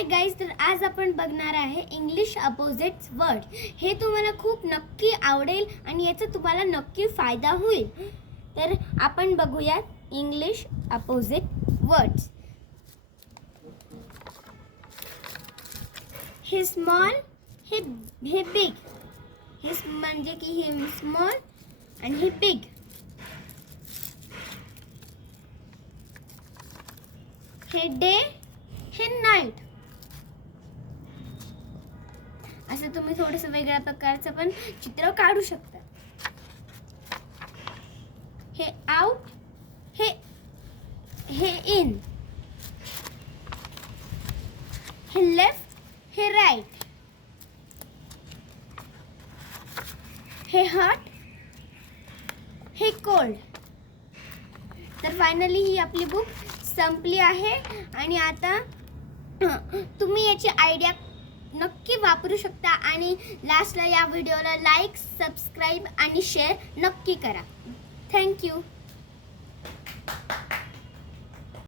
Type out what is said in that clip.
Hi guys, तर आज आपण बघणार आहे इंग्लिश अपोजिट्स वर्ड. हे तुम्हाला खूप नक्की आवडेल आणि याचा तुम्हाला नक्की फायदा होईल. तर आपण बघूयात इंग्लिश अपोजिट वर्ड्स. हे स्मॉल, हे बिग. हे म्हणजे की हे स्मॉल आणि हे बिग. हे डे, हे नाईट. असं तुम्ही थोडंसं वेगळ्या प्रकारचं पण चित्र काढू शकता. हे आउट, हे इन. हे लेफ्ट, हे राईट. हे हॉट, हे कोल्ड. तर फायनली ही आपली बुक संपली आहे आणि आता तुम्ही याची आयडिया नक्की वापरू शकता आणि लास्टला या व्हिडिओला लाईक, सबस्क्राईब आणि शेअर नक्की करा. थँक्यू.